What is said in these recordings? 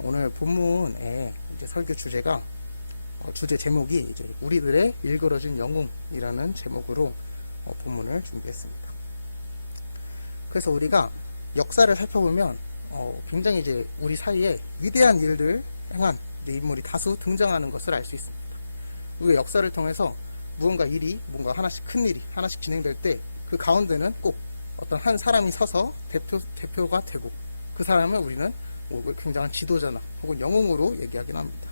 오늘 본문의 이제 설교 주제가 주제 제목이 이제 우리들의 일그러진 영웅이라는 제목으로 본문을 준비했습니다. 그래서 우리가 역사를 살펴보면 굉장히 이제 우리 사이에 위대한 일들 행한 인물이 다수 등장하는 것을 알 수 있습니다. 우리 역사를 통해서 뭔가 하나씩 큰 일이 하나씩 진행될 때 그 가운데는 꼭 어떤 한 사람이 서서 대표가 되고 그 사람을 우리는 굉장한 지도자나 혹은 영웅으로 얘기하긴 합니다.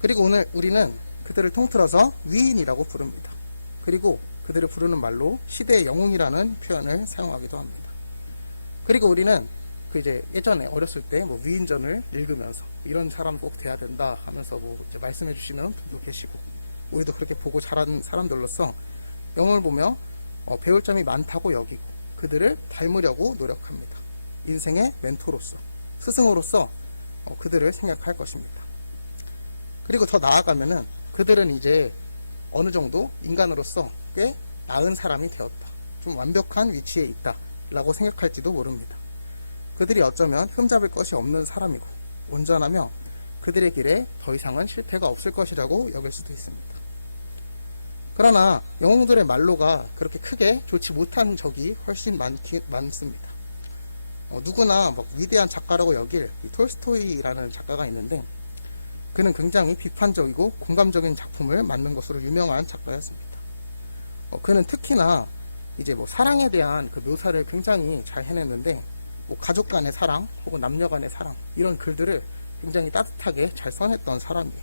그리고 오늘 우리는 그들을 통틀어서 위인이라고 부릅니다. 그리고 그들을 부르는 말로 시대의 영웅이라는 표현을 사용하기도 합니다. 그리고 우리는 이제 예전에 어렸을 때 위인전을 읽으면서 이런 사람 꼭 돼야 된다 하면서 이제 말씀해 주시는 분도 계시고, 우리도 그렇게 보고 자란 사람들로서 영웅을 보며 배울 점이 많다고 여기고 그들을 닮으려고 노력합니다. 인생의 멘토로서, 스승으로서 그들을 생각할 것입니다. 그리고 더 나아가면은 그들은 이제 어느 정도 인간으로서 꽤 나은 사람이 되었다, 좀 완벽한 위치에 있다 라고 생각할지도 모릅니다. 그들이 어쩌면 흠잡을 것이 없는 사람이고 온전하며 그들의 길에 더 이상은 실패가 없을 것이라고 여길 수도 있습니다. 그러나 영웅들의 말로가 그렇게 크게 좋지 못한 적이 훨씬 많습니다. 누구나 위대한 작가라고 여길 톨스토이라는 작가가 있는데, 그는 굉장히 비판적이고 공감적인 작품을 만든 것으로 유명한 작가였습니다. 그는 특히나 이제 사랑에 대한 그 묘사를 굉장히 잘 해냈는데, 가족 간의 사랑 혹은 남녀 간의 사랑, 이런 글들을 굉장히 따뜻하게 잘 써냈던 사람이에요.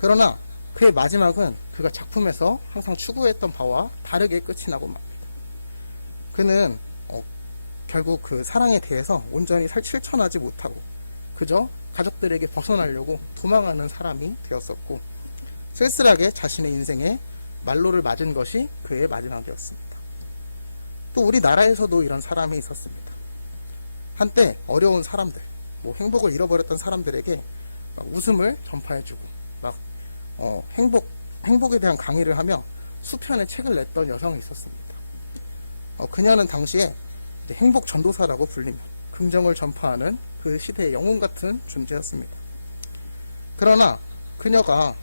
그러나 그의 마지막은 그가 작품에서 항상 추구했던 바와 다르게 끝이 나고 맙니다. 그는 결국 그 사랑에 대해서 온전히 실천하지 못하고 그저 가족들에게 벗어나려고 도망하는 사람이 되었었고, 쓸쓸하게 자신의 인생에 말로를 맞은 것이 그의 마지막이었습니다. 또 우리나라에서도 이런 사람이 있었습니다. 한때 어려운 사람들, 행복을 잃어버렸던 사람들에게 웃음을 전파해주고 행복에 대한 강의를 하며 수편의 책을 냈던 여성이 있었습니다. 그녀는 당시에 행복 전도사라고 불리며 긍정을 전파하는 그 시대의 영웅 같은 존재였습니다. 그러나 그녀가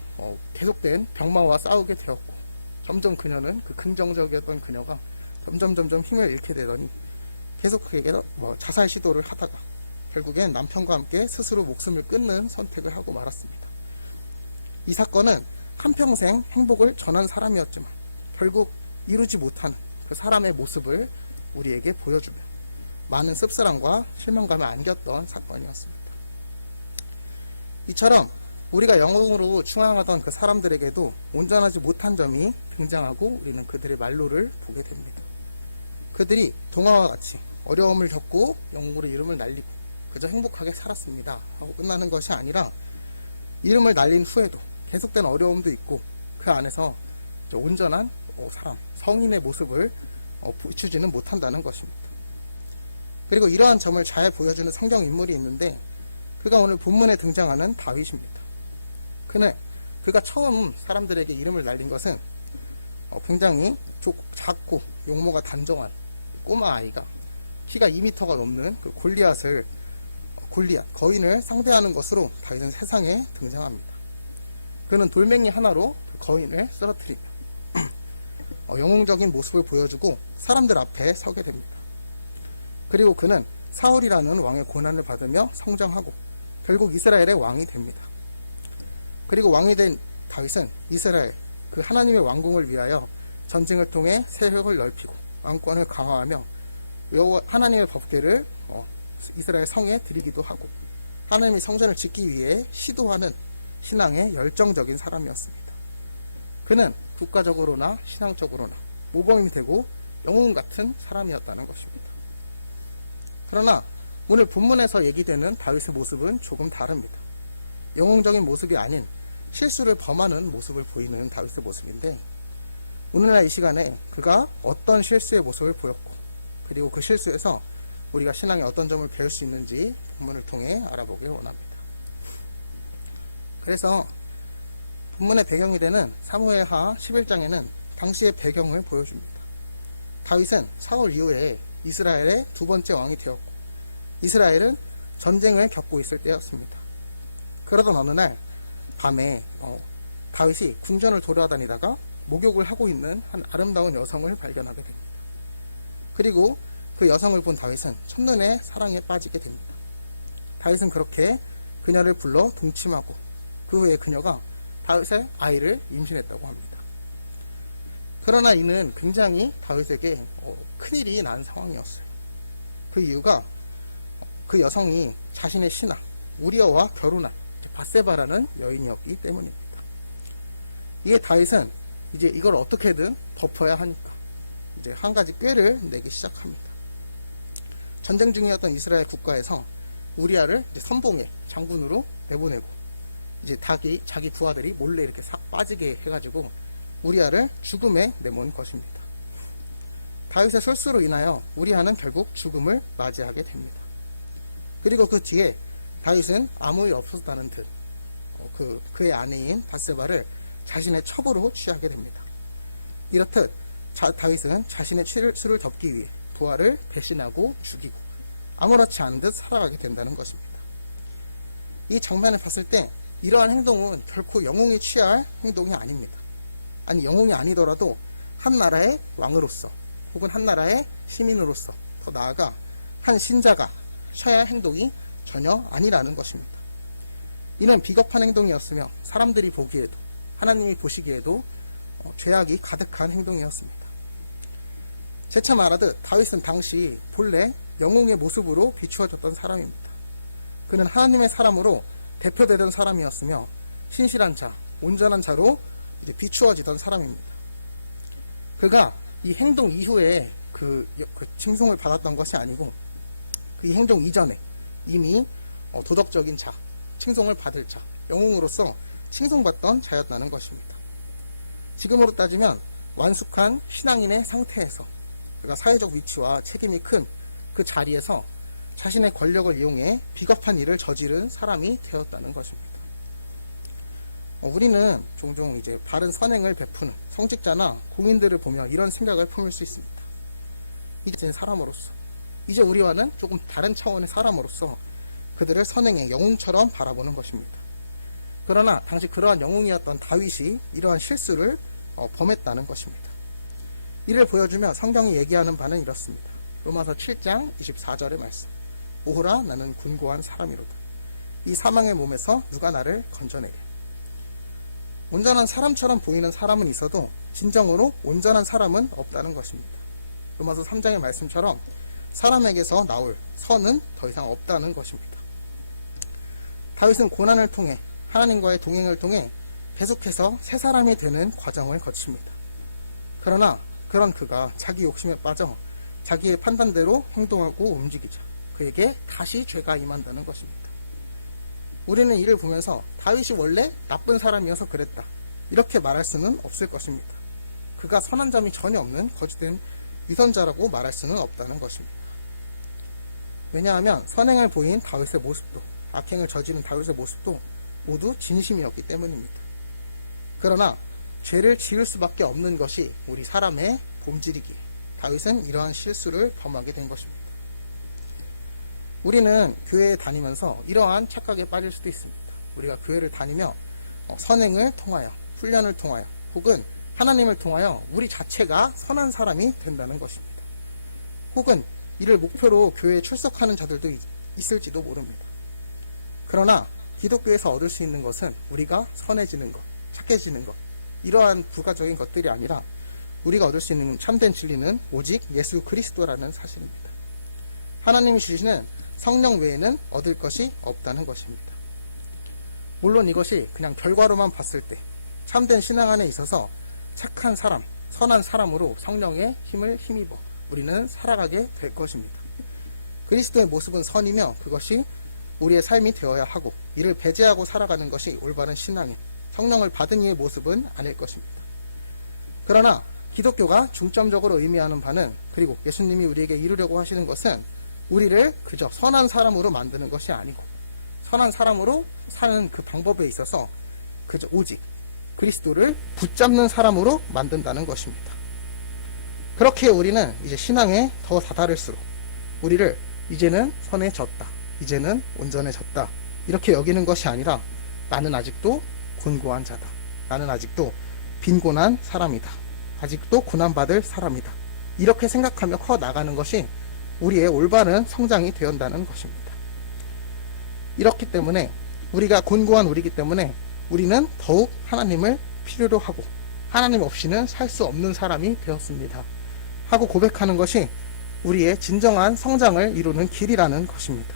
계속된 병마와 싸우게 되었고, 점점 그녀는 그 긍정적이었던 그녀가 점점 힘을 잃게 되더니 계속 그에게 자살 시도를 하다가 결국엔 남편과 함께 스스로 목숨을 끊는 선택을 하고 말았습니다. 이 사건은 한평생 행복을 전한 사람이었지만 결국 이루지 못하는 그 사람의 모습을 우리에게 보여주며 많은 씁쓸함과 실망감을 안겼던 사건이었습니다. 이처럼 우리가 영웅으로 추앙하던 그 사람들에게도 온전하지 못한 점이 등장하고 우리는 그들의 말로를 보게 됩니다. 그들이 동화와 같이 어려움을 겪고 영웅으로 이름을 날리고 그저 행복하게 살았습니다 하고 끝나는 것이 아니라, 이름을 날린 후에도 계속된 어려움도 있고 그 안에서 온전한 사람, 성인의 모습을 비추지는 못한다는 것입니다. 그리고 이러한 점을 잘 보여주는 성경 인물이 있는데, 그가 오늘 본문에 등장하는 다윗입니다. 그가 처음 사람들에게 이름을 날린 것은 굉장히 작고 용모가 단정한 꼬마 아이가 키가 2m가 넘는 그 골리앗 거인을 상대하는 것으로 다윗은 세상에 등장합니다. 그는 돌멩이 하나로 그 거인을 쓰러뜨리고 영웅적인 모습을 보여주고 사람들 앞에 서게 됩니다. 그리고 그는 사울이라는 왕의 고난을 받으며 성장하고 결국 이스라엘의 왕이 됩니다. 그리고 왕이 된 다윗은 이스라엘, 그 하나님의 왕궁을 위하여 전쟁을 통해 세력을 넓히고 왕권을 강화하며 하나님의 법궤를 이스라엘 성에 드리기도 하고 하나님의 성전을 짓기 위해 시도하는 신앙의 열정적인 사람이었습니다. 그는 국가적으로나 신앙적으로나 모범이 되고 영웅 같은 사람이었다는 것입니다. 그러나 오늘 본문에서 얘기되는 다윗의 모습은 조금 다릅니다. 영웅적인 모습이 아닌 실수를 범하는 모습을 보이는 다윗의 모습인데, 오늘날 이 시간에 그가 어떤 실수의 모습을 보였고 그리고 그 실수에서 우리가 신앙의 어떤 점을 배울 수 있는지 본문을 통해 알아보길 원합니다. 그래서 본문의 배경이 되는 사무엘하 11장에는 당시의 배경을 보여줍니다. 다윗은 사울 이후에 이스라엘의 두 번째 왕이 되었고, 이스라엘은 전쟁을 겪고 있을 때였습니다. 그러던 어느 날 밤에 다윗이 궁전을 돌아다니다가 목욕을 하고 있는 한 아름다운 여성을 발견하게 됩니다. 그리고 그 여성을 본 다윗은 첫눈에 사랑에 빠지게 됩니다. 다윗은 그렇게 그녀를 불러 동침하고 그 후에 그녀가 다윗의 아이를 임신했다고 합니다. 그러나 이는 굉장히 다윗에게 큰일이 난 상황이었어요. 그 이유가 그 여성이 자신의 신하 우리아와 결혼한 밧세바라는 여인이었기 때문입니다. 이에 다윗은 이제 이걸 어떻게든 덮어야 하니까 이제 한 가지 꾀를 내기 시작합니다. 전쟁 중이었던 이스라엘 국가에서 우리아를 이제 선봉에 장군으로 내보내고 이제 자기 부하들이 몰래 이렇게 싹 빠지게 해가지고 우리아를 죽음에 내몬 것입니다. 다윗의 실수로 인하여 우리아는 결국 죽음을 맞이하게 됩니다. 그리고 그 뒤에 다윗은 아무 일 없었다는 듯 그의 아내인 밧세바를 자신의 첩으로 취하게 됩니다. 이렇듯 다윗은 자신의 실수를 덮기 위해 부하를 배신하고 죽이고 아무렇지 않은 듯 살아가게 된다는 것입니다. 이 장면을 봤을 때 이러한 행동은 결코 영웅이 취할 행동이 아닙니다. 아니 영웅이 아니더라도 한 나라의 왕으로서 혹은 한 나라의 시민으로서 더 나아가 한 신자가 취해야 할 행동이 전혀 아니라는 것입니다. 이는 비겁한 행동이었으며 사람들이 보기에도 하나님이 보시기에도 죄악이 가득한 행동이었습니다. 재차 말하듯 다윗은 당시 본래 영웅의 모습으로 비추어졌던 사람입니다. 그는 하나님의 사람으로 대표되던 사람이었으며 신실한 자, 온전한 자로 비추어지던 사람입니다. 그가 이 행동 이후에 그 칭송을 받았던 것이 아니고 그 행동 이전에 이미 도덕적인 자, 칭송을 받을 자, 영웅으로서 칭송받던 자였다는 것입니다. 지금으로 따지면 완숙한 신앙인의 상태에서 그가 사회적 위치와 책임이 큰 그 자리에서 자신의 권력을 이용해 비겁한 일을 저지른 사람이 되었다는 것입니다. 우리는 종종 이제 바른 선행을 베푸는 성직자나 공인들을 보며 이런 생각을 품을 수 있습니다. 이제 사람으로서, 이제 우리와는 조금 다른 차원의 사람으로서 그들을 선행의 영웅처럼 바라보는 것입니다. 그러나 당시 그러한 영웅이었던 다윗이 이러한 실수를 범했다는 것입니다. 이를 보여주며 성경이 얘기하는 바는 이렇습니다. 로마서 7장 24절의 말씀. 오호라 나는 곤고한 사람이로다. 이 사망의 몸에서 누가 나를 건져내랴. 온전한 사람처럼 보이는 사람은 있어도 진정으로 온전한 사람은 없다는 것입니다. 로마서 3장의 말씀처럼 사람에게서 나올 선은 더 이상 없다는 것입니다. 다윗은 고난을 통해 하나님과의 동행을 통해 계속해서 새 사람이 되는 과정을 거칩니다. 그러나 그런 그가 자기 욕심에 빠져 자기의 판단대로 행동하고 움직이자 그에게 다시 죄가 임한다는 것입니다. 우리는 이를 보면서 다윗이 원래 나쁜 사람이어서 그랬다 이렇게 말할 수는 없을 것입니다. 그가 선한 점이 전혀 없는 거짓된 유선자라고 말할 수는 없다는 것입니다. 왜냐하면 선행을 보인 다윗의 모습도 악행을 저지른 다윗의 모습도 모두 진심이었기 때문입니다. 그러나 죄를 지을 수밖에 없는 것이 우리 사람의 본질이기에 다윗은 이러한 실수를 범하게 된 것입니다. 우리는 교회에 다니면서 이러한 착각에 빠질 수도 있습니다. 우리가 교회를 다니며 선행을 통하여 훈련을 통하여 혹은 하나님을 통하여 우리 자체가 선한 사람이 된다는 것입니다. 혹은 이를 목표로 교회에 출석하는 자들도 있을지도 모릅니다. 그러나 기독교에서 얻을 수 있는 것은 우리가 선해지는 것, 착해지는 것 이러한 부가적인 것들이 아니라 우리가 얻을 수 있는 참된 진리는 오직 예수 그리스도라는 사실입니다. 하나님이 주시는 성령 외에는 얻을 것이 없다는 것입니다. 물론 이것이 그냥 결과로만 봤을 때 참된 신앙 안에 있어서 착한 사람, 선한 사람으로 성령의 힘을 힘입어 우리는 살아가게 될 것입니다. 그리스도의 모습은 선이며 그것이 우리의 삶이 되어야 하고 이를 배제하고 살아가는 것이 올바른 신앙인 성령을 받은 이의 모습은 아닐 것입니다. 그러나 기독교가 중점적으로 의미하는 바는 그리고 예수님이 우리에게 이루려고 하시는 것은 우리를 그저 선한 사람으로 만드는 것이 아니고 선한 사람으로 사는 그 방법에 있어서 그저 오직 그리스도를 붙잡는 사람으로 만든다는 것입니다. 그렇게 우리는 이제 신앙에 더 다다를수록 우리를 이제는 선해졌다, 이제는 온전해졌다. 이렇게 여기는 것이 아니라 나는 아직도 곤고한 자다. 나는 아직도 빈곤한 사람이다. 아직도 고난받을 사람이다. 이렇게 생각하며 커 나가는 것이 우리의 올바른 성장이 되었다는 것입니다. 이렇기 때문에 우리가 곤고한 우리이기 때문에 우리는 더욱 하나님을 필요로 하고 하나님 없이는 살 수 없는 사람이 되었습니다. 하고 고백하는 것이 우리의 진정한 성장을 이루는 길이라는 것입니다.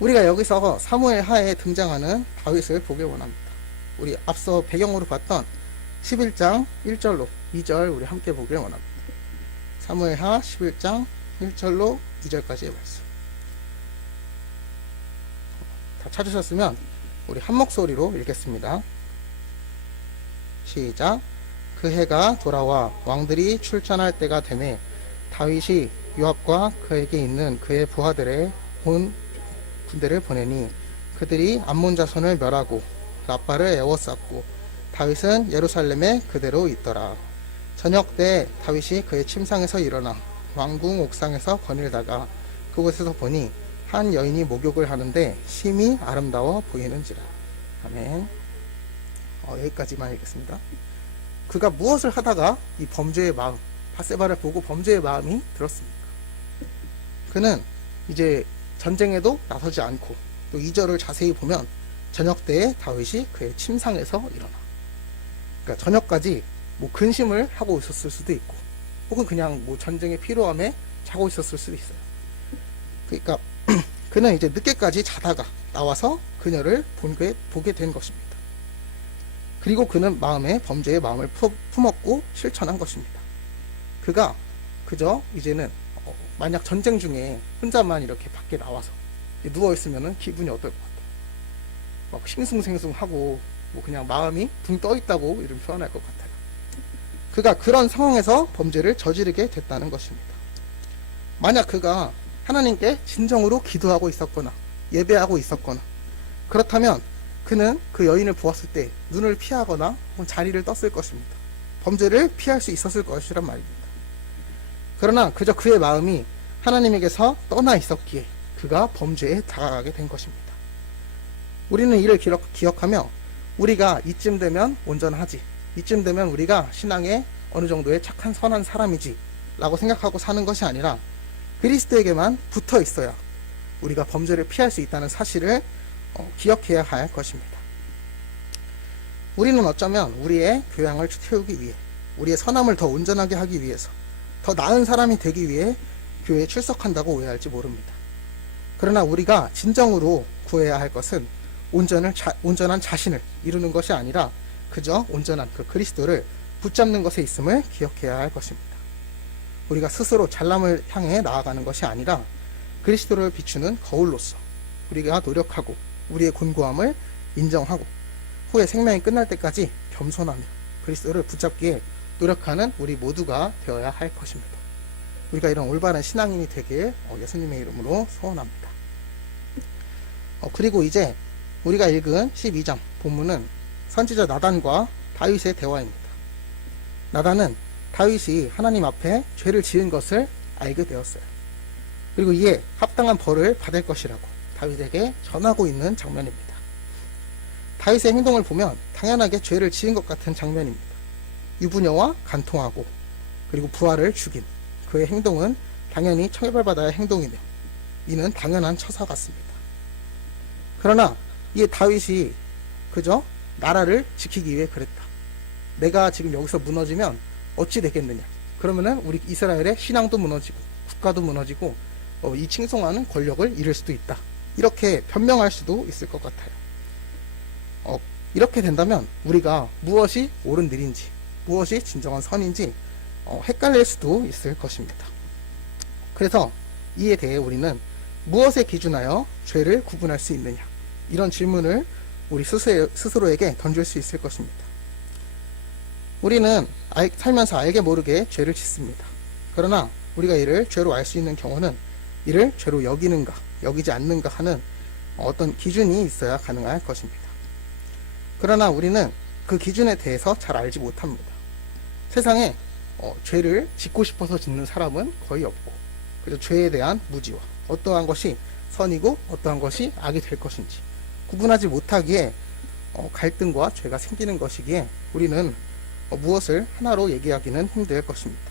우리가 여기서 사무엘 하에 등장하는 다윗을 보기 원합니다. 우리 앞서 배경으로 봤던 11장 1절로 2절 우리 함께 보길 원합니다. 사무엘 하 11장 1절로 2절까지의 말씀. 다 찾으셨으면 우리 한 목소리로 읽겠습니다. 시작. 그 해가 돌아와 왕들이 출전할 때가 되매 다윗이 요압과 그에게 있는 그의 부하들의 온 군대를 보내니 그들이 암몬 자손을 멸하고 라빠를 에워쌌고 다윗은 예루살렘에 그대로 있더라. 저녁 때 다윗이 그의 침상에서 일어나 왕궁 옥상에서 거닐다가 그곳에서 보니 한 여인이 목욕을 하는데 심히 아름다워 보이는지라. 아멘. 여기까지만 읽겠습니다. 그가 무엇을 하다가 이 범죄의 마음, 밧세바를 보고 범죄의 마음이 들었습니까? 그는 이제 전쟁에도 나서지 않고 또 2절을 자세히 보면 저녁 때에 다윗이 그의 침상에서 일어나. 그러니까 저녁까지 뭐 근심을 하고 있었을 수도 있고 혹은 그냥 뭐 전쟁의 피로함에 자고 있었을 수도 있어요. 그러니까 그는 이제 늦게까지 자다가 나와서 그녀를 보게 된 것입니다. 그리고 그는 마음에 범죄의 마음을 품었고 실천한 것입니다. 그가 그저 이제는 만약 전쟁 중에 혼자만 이렇게 밖에 나와서 누워있으면 기분이 어떨 것 같아요? 막 싱숭생숭하고 뭐 그냥 마음이 붕 떠있다고 이런 표현할 것 같아요. 그가 그런 상황에서 범죄를 저지르게 됐다는 것입니다. 만약 그가 하나님께 진정으로 기도하고 있었거나 예배하고 있었거나 그렇다면 그는 그 여인을 보았을 때 눈을 피하거나 자리를 떴을 것입니다. 범죄를 피할 수 있었을 것이란 말입니다. 그러나 그저 그의 마음이 하나님에게서 떠나 있었기에 그가 범죄에 다가가게 된 것입니다. 우리는 이를 기억하며 우리가 이쯤 되면 온전하지, 이쯤 되면 우리가 신앙에 어느 정도의 착한 선한 사람이지 라고 생각하고 사는 것이 아니라 그리스도에게만 붙어 있어야 우리가 범죄를 피할 수 있다는 사실을 기억해야 할 것입니다. 우리는 어쩌면 우리의 교양을 태우기 위해, 우리의 선함을 더 온전하게 하기 위해서, 더 나은 사람이 되기 위해 교회에 출석한다고 오해할지 모릅니다. 그러나 우리가 진정으로 구해야 할 것은 온전한 자신을 이루는 것이 아니라 그저 온전한 그 그리스도를 붙잡는 것에 있음을 기억해야 할 것입니다. 우리가 스스로 잘남을 향해 나아가는 것이 아니라 그리스도를 비추는 거울로서 우리가 노력하고 우리의 곤고함을 인정하고 후에 생명이 끝날 때까지 겸손하며 그리스도를 붙잡기에 노력하는 우리 모두가 되어야 할 것입니다. 우리가 이런 올바른 신앙인이 되길 예수님의 이름으로 소원합니다. 그리고 이제 우리가 읽은 12장 본문은 선지자 나단과 다윗의 대화입니다. 나단은 다윗이 하나님 앞에 죄를 지은 것을 알게 되었어요. 그리고 이에 합당한 벌을 받을 것이라고 다윗에게 전하고 있는 장면입니다. 다윗의 행동을 보면 당연하게 죄를 지은 것 같은 장면입니다. 유부녀와 간통하고 그리고 부하를 죽인 그의 행동은 당연히 처벌받아야 할 행동이며 이는 당연한 처사 같습니다. 그러나 이 다윗이 그저 나라를 지키기 위해 그랬다. 내가 지금 여기서 무너지면 어찌 되겠느냐. 그러면은 우리 이스라엘의 신앙도 무너지고 국가도 무너지고 이 칭송하는 권력을 잃을 수도 있다. 이렇게 변명할 수도 있을 것 같아요. 이렇게 된다면 우리가 무엇이 옳은 일인지 무엇이 진정한 선인지 헷갈릴 수도 있을 것입니다. 그래서 이에 대해 우리는 무엇에 기준하여 죄를 구분할 수 있느냐 이런 질문을 우리 스스로에게 던질 수 있을 것입니다. 우리는 살면서 알게 모르게 죄를 짓습니다. 그러나 우리가 이를 죄로 알 수 있는 경우는 이를 죄로 여기는가 여기지 않는가 하는 어떤 기준이 있어야 가능할 것입니다. 그러나 우리는 그 기준에 대해서 잘 알지 못합니다. 세상에 죄를 짓고 싶어서 짓는 사람은 거의 없고 그저 죄에 대한 무지와 어떠한 것이 선이고 어떠한 것이 악이 될 것인지 구분하지 못하기에 갈등과 죄가 생기는 것이기에 우리는 무엇을 하나로 얘기하기는 힘들 것입니다.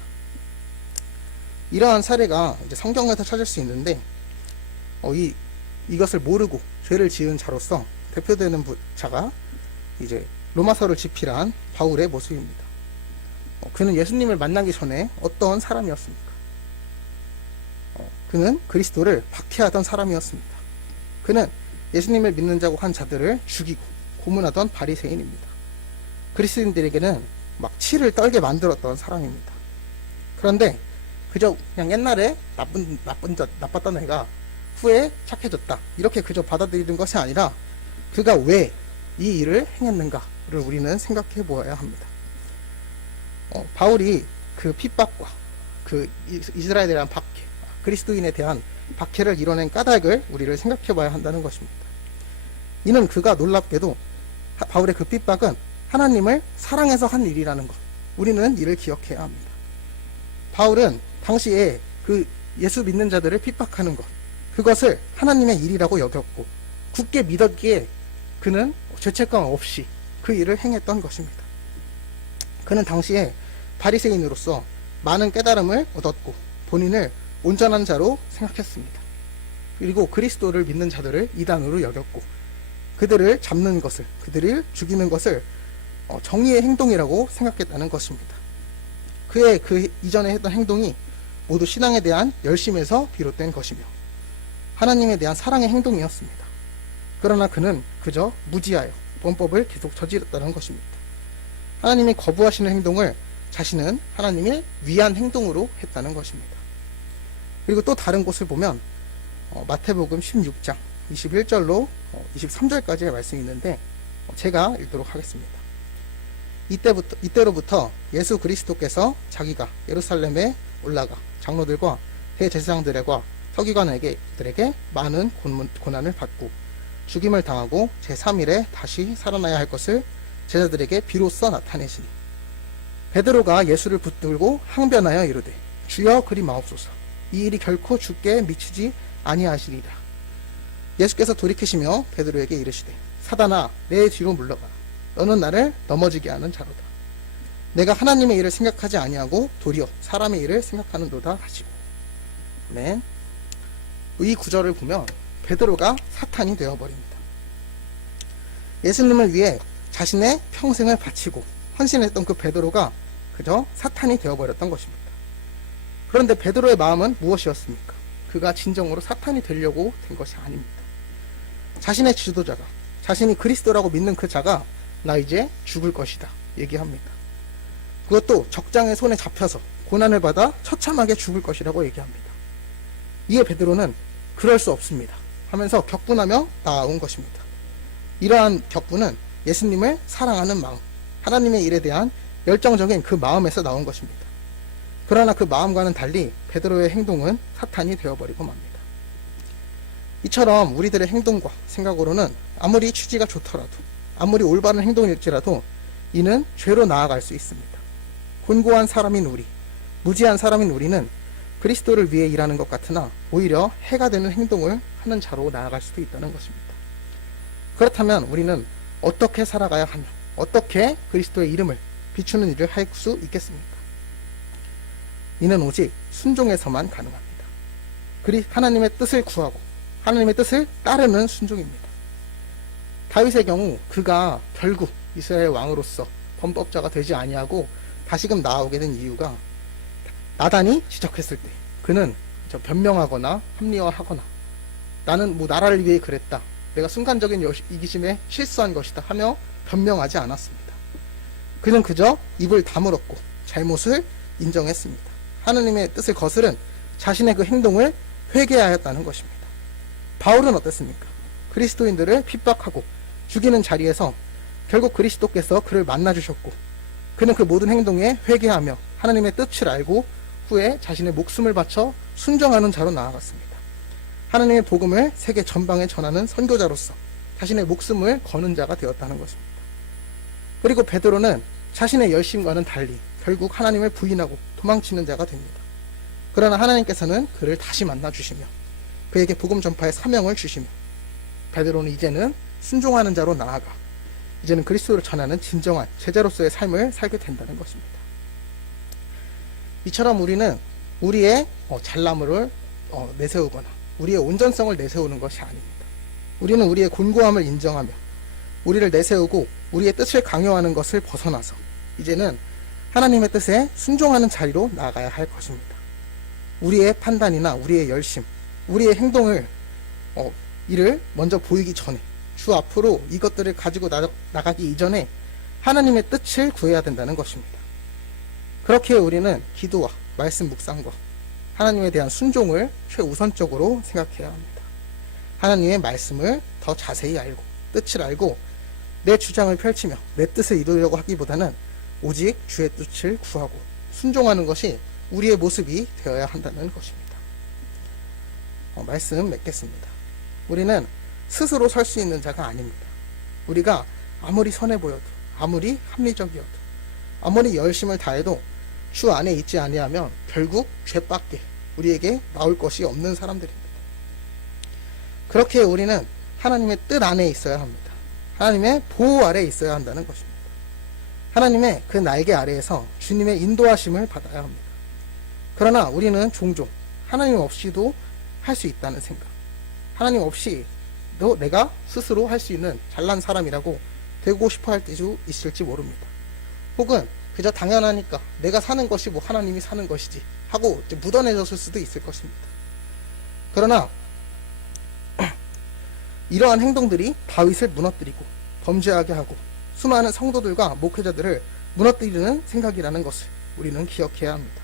이러한 사례가 이제 성경에서 찾을 수 있는데 이것을 모르고 죄를 지은 자로서 대표되는 자가 이제 로마서를 집필한 바울의 모습입니다. 그는 예수님을 만나기 전에 어떤 사람이었습니까? 그는 그리스도를 박해하던 사람이었습니다. 그는 예수님을 믿는다고 한 자들을 죽이고 고문하던 바리새인입니다. 그리스도인들에게는 막 치를 떨게 만들었던 사람입니다. 그런데 그저 그냥 옛날에 나빴던 애가 후에 착해졌다, 이렇게 그저 받아들이는 것이 아니라 그가 왜 이 일을 행했는가를 우리는 생각해 보아야 합니다. 바울이 그 핍박과 그 이스라엘에 대한 박해, 그리스도인에 대한 박해를 이뤄낸 까닭을 우리를 생각해 봐야 한다는 것입니다. 이는 그가 놀랍게도 바울의 그 핍박은 하나님을 사랑해서 한 일이라는 것, 우리는 이를 기억해야 합니다. 바울은 당시에 그 예수 믿는 자들을 핍박하는 것, 그것을 하나님의 일이라고 여겼고 굳게 믿었기에 그는 죄책감 없이 그 일을 행했던 것입니다. 그는 당시에 바리새인으로서 많은 깨달음을 얻었고 본인을 온전한 자로 생각했습니다. 그리고 그리스도를 믿는 자들을 이단으로 여겼고 그들을 잡는 것을, 그들을 죽이는 것을 정의의 행동이라고 생각했다는 것입니다. 그의 그 이전에 했던 행동이 모두 신앙에 대한 열심에서 비롯된 것이며 하나님에 대한 사랑의 행동이었습니다. 그러나 그는 그저 무지하여 범법을 계속 저질렀다는 것입니다. 하나님이 거부하시는 행동을 자신은 하나님을 위한 행동으로 했다는 것입니다. 그리고 또 다른 곳을 보면 마태복음 16장 21절로 23절까지의 말씀이 있는데 제가 읽도록 하겠습니다. 이때로부터 예수 그리스도께서 자기가 예루살렘에 올라가 장로들과 대제사장들과 서기관들에게 많은 고난을 받고 죽임을 당하고 제3일에 다시 살아나야 할 것을 제자들에게 비로소 나타내시니 베드로가 예수를 붙들고 항변하여 이르되 주여 그리 마옵소서, 이 일이 결코 주께 미치지 아니하시리라. 예수께서 돌이키시며 베드로에게 이르시되 사단아 내 뒤로 물러가라, 너는 나를 넘어지게 하는 자로다. 내가 하나님의 일을 생각하지 아니하고 도리어 사람의 일을 생각하는도다 하시고. 네. 이 구절을 보면 베드로가 사탄이 되어버립니다. 예수님을 위해 자신의 평생을 바치고 헌신했던 그 베드로가 그저 사탄이 되어버렸던 것입니다. 그런데 베드로의 마음은 무엇이었습니까? 그가 진정으로 사탄이 되려고 된 것이 아닙니다. 자신의 지도자가, 자신이 그리스도라고 믿는 그 자가 나 이제 죽을 것이다 얘기합니다. 그것도 적장의 손에 잡혀서 고난을 받아 처참하게 죽을 것이라고 얘기합니다. 이에 베드로는 그럴 수 없습니다 하면서 격분하며 나아온 것입니다. 이러한 격분은 예수님을 사랑하는 마음, 하나님의 일에 대한 열정적인 그 마음에서 나온 것입니다. 그러나 그 마음과는 달리 베드로의 행동은 사탄이 되어버리고 맙니다. 이처럼 우리들의 행동과 생각으로는 아무리 취지가 좋더라도, 아무리 올바른 행동일지라도 이는 죄로 나아갈 수 있습니다. 곤고한 사람인 우리, 무지한 사람인 우리는 그리스도를 위해 일하는 것 같으나 오히려 해가 되는 행동을 하는 자로 나아갈 수도 있다는 것입니다. 그렇다면 우리는 어떻게 살아가야 하며 어떻게 그리스도의 이름을 비추는 일을 할 수 있겠습니까? 이는 오직 순종에서만 가능합니다. 하나님의 뜻을 구하고 하나님의 뜻을 따르는 순종입니다. 다윗의 경우 그가 결국 이스라엘 왕으로서 범법자가 되지 아니하고 다시금 나아오게 된 이유가 나단이 지적했을 때 그는 변명하거나 합리화하거나 나는 나라를 위해 그랬다, 내가 순간적인 이기심에 실수한 것이다 하며 변명하지 않았습니다. 그는 그저 입을 다물었고 잘못을 인정했습니다. 하나님의 뜻을 거스른 자신의 그 행동을 회개하였다는 것입니다. 바울은 어땠습니까? 그리스도인들을 핍박하고 죽이는 자리에서 결국 그리스도께서 그를 만나주셨고 그는 그 모든 행동에 회개하며 하나님의 뜻을 알고 후에 자신의 목숨을 바쳐 순종하는 자로 나아갔습니다. 하나님의 복음을 세계 전방에 전하는 선교자로서 자신의 목숨을 거는 자가 되었다는 것입니다. 그리고 베드로는 자신의 열심과는 달리 결국 하나님을 부인하고 도망치는 자가 됩니다. 그러나 하나님께서는 그를 다시 만나주시며 그에게 복음 전파의 사명을 주시며 베드로는 이제는 순종하는 자로 나아가 이제는 그리스도를 전하는 진정한 제자로서의 삶을 살게 된다는 것입니다. 이처럼 우리는 우리의 잘남을 내세우거나 우리의 온전성을 내세우는 것이 아닙니다. 우리는 우리의 곤고함을 인정하며 우리를 내세우고 우리의 뜻을 강요하는 것을 벗어나서 이제는 하나님의 뜻에 순종하는 자리로 나아가야 할 것입니다. 우리의 판단이나 우리의 열심, 우리의 행동을 이를 먼저 보이기 전에 주 앞으로 이것들을 가지고 나가기 이전에 하나님의 뜻을 구해야 된다는 것입니다. 그렇게 우리는 기도와 말씀 묵상과 하나님에 대한 순종을 최우선적으로 생각해야 합니다. 하나님의 말씀을 더 자세히 알고 뜻을 알고 내 주장을 펼치며 내 뜻을 이루려고 하기보다는 오직 주의 뜻을 구하고 순종하는 것이 우리의 모습이 되어야 한다는 것입니다. 말씀 맺겠습니다. 우리는 스스로 설 수 있는 자가 아닙니다. 우리가 아무리 선해 보여도 아무리 합리적이어도 아무리 열심을 다해도 주 안에 있지 아니하면 결국 죄밖에 우리에게 나올 것이 없는 사람들입니다. 그렇게 우리는 하나님의 뜻 안에 있어야 합니다. 하나님의 보호 아래에 있어야 한다는 것입니다. 하나님의 그 날개 아래에서 주님의 인도하심을 받아야 합니다. 그러나 우리는 종종 하나님 없이도 할 수 있다는 생각, 하나님 없이도 내가 스스로 할 수 있는 잘난 사람이라고 되고 싶어 할 때도 있을지 모릅니다. 혹은 그저 당연하니까 내가 사는 것이 뭐 하나님이 사는 것이지 하고 이제 묻어내졌을 수도 있을 것입니다. 그러나 이러한 행동들이 다윗을 무너뜨리고 범죄하게 하고 수많은 성도들과 목회자들을 무너뜨리는 생각이라는 것을 우리는 기억해야 합니다.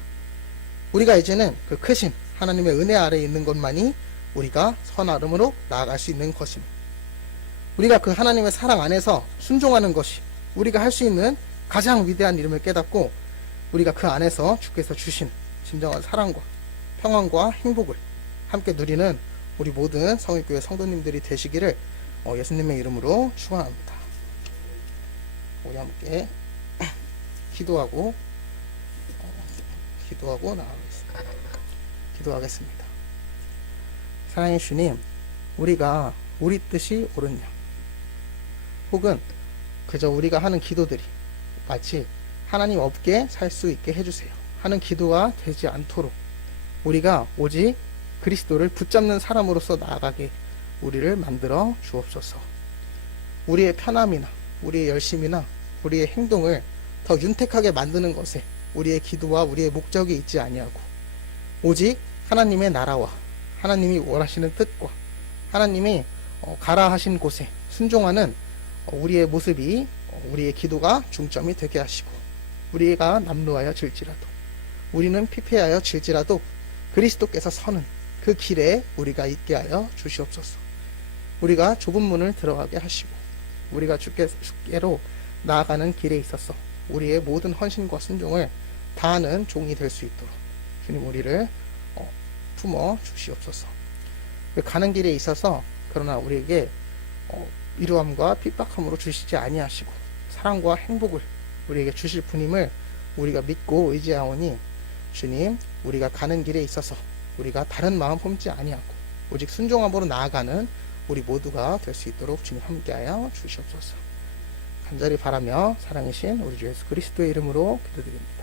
우리가 이제는 그 크신 하나님의 은혜 아래에 있는 것만이 우리가 선함으로 나아갈 수 있는 것입니다. 우리가 그 하나님의 사랑 안에서 순종하는 것이 우리가 할 수 있는 가장 위대한 이름을 깨닫고 우리가 그 안에서 주께서 주신 진정한 사랑과 평안과 행복을 함께 누리는 우리 모든 성일교회 성도님들이 되시기를 예수님의 이름으로 축원합니다. 우리 함께 기도하고 나아가겠습니다. 기도하겠습니다. 사랑의 주님, 우리가 우리 뜻이 옳으냐 혹은 그저 우리가 하는 기도들이 마치 하나님 없게 살 수 있게 해주세요 하는 기도가 되지 않도록 우리가 오직 그리스도를 붙잡는 사람으로서 나아가게 우리를 만들어 주옵소서. 우리의 편함이나 우리의 열심이나 우리의 행동을 더 윤택하게 만드는 것에 우리의 기도와 우리의 목적이 있지 아니하고 오직 하나님의 나라와 하나님이 원하시는 뜻과 하나님이 가라 하신 곳에 순종하는 우리의 모습이 우리의 기도가 중점이 되게 하시고 우리가 남루하여 질지라도 우리는 피폐하여 질지라도 그리스도께서 서는 그 길에 우리가 있게 하여 주시옵소서. 우리가 좁은 문을 들어가게 하시고 우리가 주께로 나아가는 길에 있어서 우리의 모든 헌신과 순종을 다하는 종이 될 수 있도록 주님 우리를 품어 주시옵소서. 그 가는 길에 있어서 그러나 우리에게 위로함과 핍박함으로 주시지 아니하시고 사랑과 행복을 우리에게 주실 분임을 우리가 믿고 의지하오니 주님 우리가 가는 길에 있어서 우리가 다른 마음 품지 아니하고 오직 순종함으로 나아가는 우리 모두가 될 수 있도록 주님 함께하여 주시옵소서. 간절히 바라며 사랑이신 우리 주 예수 그리스도의 이름으로 기도드립니다.